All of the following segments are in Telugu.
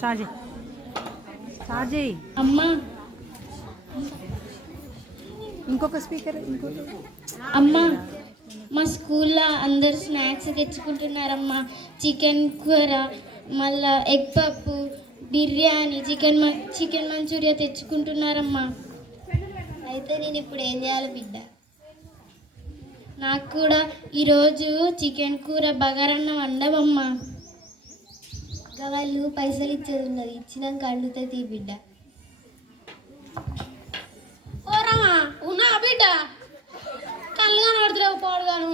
సాజీ సాజీ అమ్మ ఇంకొక స్పీకర్ ఇంకొక అమ్మ మా స్కూల్లో అందరు స్నాక్స్ తెచ్చుకుంటున్నారమ్మా. చికెన్ కూర, మళ్ళా ఎగ్ పప్పు, బిర్యానీ, చికెన్ మంచూరియా తెచ్చుకుంటున్నారమ్మా. అయితే నేను ఇప్పుడు ఏం చేయాలి బిడ్డ? నాకు కూడా ఈరోజు చికెన్ కూర బగారన్నం వండవమ్మా. వాళ్ళు పైసలు ఇచ్చేది ఉన్నది, ఇచ్చినాక అండుతే తీ బిడ్డ. ఓరమ్మా ఉన్నా బిడ్డ, కళ్ళు కనబడుతున్నావు పాడుగాను,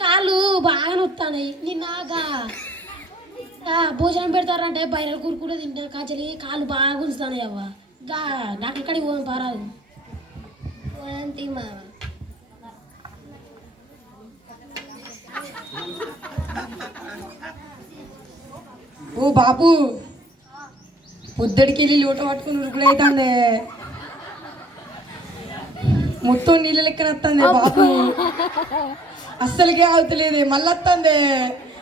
కాళ్ళు బాగా నొత్తాయి. నిన్నాగా భోజనం పెడతారంటే బయలు కూరుకుంటే తింటారు కాచలి, కాళ్ళు బాగా గుంజుతాయి. అవ్వ గా డాక్టర్ కాడికి పోదాం పారాదు. తీ మామ. ఓ బాబు, పొద్దుడికి వెళ్ళి లోట పట్టుకుని ఉరుకులైతుంది, మొత్తం నీళ్ళ లెక్కన వస్తుంది బాబు. అస్సలకే అవుతలేదు, మళ్ళీ వస్తుంది.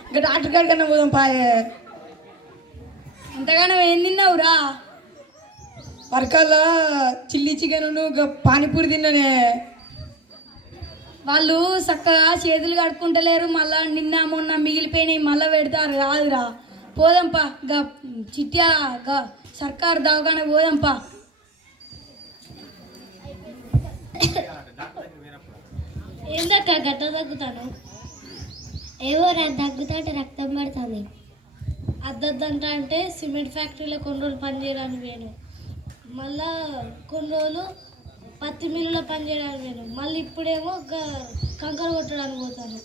ఇంకా డాక్టర్ కాడి కన్నా పోదాం పాయే. అంతగానో ఏం తిన్నావురా? వర్కాల చిల్లీ చికెన్ పానీపూరి తిన్నానే. వాళ్ళు చక్కగా చేతులు కడుక్కుంటలేరు, మళ్ళా నిన్న మొన్న మిగిలిపోయినాయి మళ్ళీ పెడతారు. కాదురా, పోదాంపా గా చిట్యా గా సర్కారు దవాఖాన పోదాంపా. ఏందక్క గట్ట తగ్గుతాను? ఏవో దగ్గుతాంటే రక్తం పడుతుంది. అద్దద్దంట అంటే సిమెంట్ ఫ్యాక్టరీలో కొన్ని రోజులు పనిచేయడానికి పోయాను, మళ్ళా కొన్ని రోజులు పత్తి మిల్లులో పనిచేయడానికి పోయాను, మళ్ళీ ఇప్పుడేమో కంకర కొట్టడానికి పోతాను.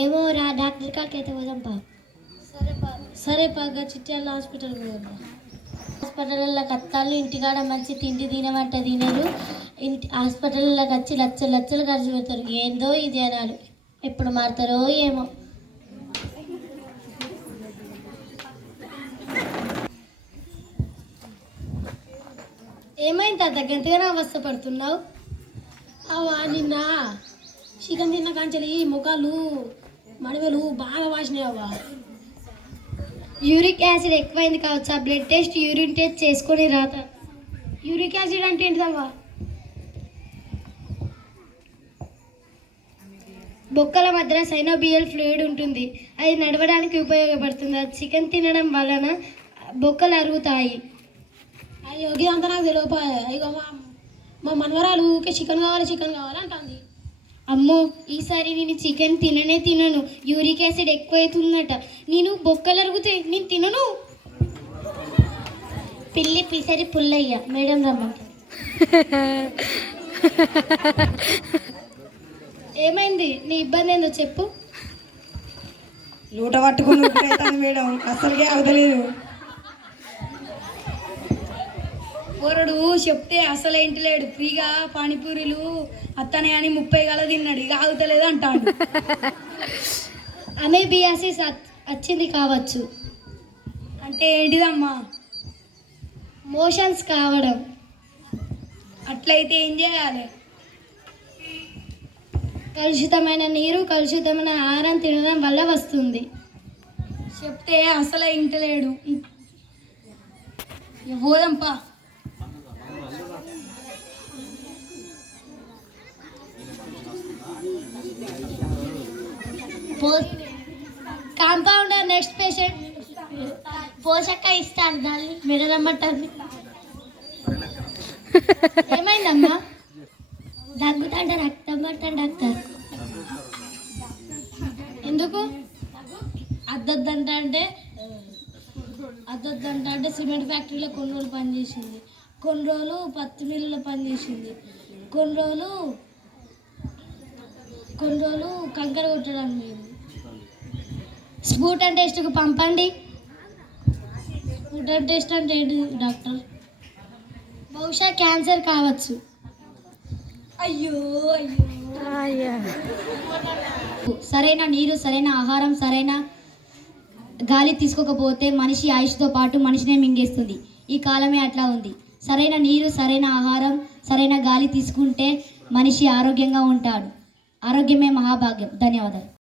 ఏమో రా, డాక్టర్ కాడికి అయితే పోదాంపా. సరే పగ్గ చిట్యాల హాస్పిటల్కి పోదాం. హాస్పిటల్లోకి వస్తాను, ఇంటికాడ మంచి తిండి తినమంటే తినరు, హాస్పిటల్లోకి వచ్చి లచ్చలు లచ్చలు ఖర్చు పెడతారు. ఏందో ఈ జనాలు ఎప్పుడు మారుతారో ఏమో. ఏమైంది తాత గంటగానే అవస్థ పడుతున్నావు? అవా నిన్న చికెన్ తిన్న కాంచలి ముఖాలు మడివలు బాగా వాసినాయి. అవ్వ యూరిక్ యాసిడ్ ఎక్కువైంది కావచ్చు, ఆ బ్లడ్ టెస్ట్ యూరిన్ టెస్ట్ చేసుకొని రాత. యూరిక్ యాసిడ్ అంటే ఏంటిదవ్వా? బొక్కల మధ్యన సైనోబియల్ ఫ్లూయిడ్ ఉంటుంది, అది నడవడానికి ఉపయోగపడుతుంది. అది చికెన్ తినడం వలన బొక్కలు అరుగుతాయి. అయ్యో ఇదంతా నాకు తెలియపాయ. ఇగో మా మనవరాలు ఊకే చికెన్ కావాలి అంటుంది. అమ్మో, ఈసారి నేను చికెన్ తినను, యూరిక్ యాసిడ్ ఎక్కువైతుందట. నేను బొక్కలు అరుగుతాయి, నేను తినను. పిల్లి పిసరి పుల్లయ్య మేడం రమ్మంట. ఏమైంది? నీ ఇబ్బంది ఏందో చెప్పు. లోట పట్టుకుని ఉరుకులైతుంది మేడం, అస్సలకే అవుతలేదు. పోరడు చెప్తే అసలు ఇంటలేడు, ఫ్రీగా పానీపూరీలు అత్తనే అని 30 గల తిన్నాడు, ఇక ఆగుతలేదు అంటాడు. అమేబియాసిస్ వచ్చింది కావచ్చు. అంటే ఏంటిదమ్మా? మోషన్స్ కావడం. అట్లయితే ఏం చేయాలి? కలుషితమైన నీరు, కలుషితమైన ఆహారం తినడం వల్ల వస్తుంది. చెప్తే అసలు ఇంటలేడు. పోదాంపా. Compounder next patient. పోషక ఇస్తాను దాన్ని మేడం రమ్మంటారు. ఏమైందమ్మా? దగ్గుతాంటే రక్తం పడతాను డాక్టర్. ఎందుకు? అద్దద్దంట అంటే సిమెంట్ ఫ్యాక్టరీలో కొన్ని రోజులు పనిచేసింది, కొన్ని రోజులు పత్తి మిల్లులో పనిచేసింది, కొన్ని రోజులు కంకర కొట్టడానికి పోయింది. స్పూటన్ టెస్ట్కు పంపండి. స్పూటన్ టెస్ట్ అంటే ఏంటి డాక్టర్? బహుశా క్యాన్సర్ కావచ్చు. అయ్యో సరైన నీరు, సరైన ఆహారం, సరైన గాలి తీసుకోకపోతే మనిషి ఆయుష్తో పాటు మనిషినే మింగేస్తుంది. ఈ కాలమే అట్లా ఉంది. సరైన నీరు, సరైన ఆహారం, సరైన గాలి తీసుకుంటే మనిషి ఆరోగ్యంగా ఉంటాడు. ఆరోగ్యమే మహాభాగ్యం. ధన్యవాదాలు.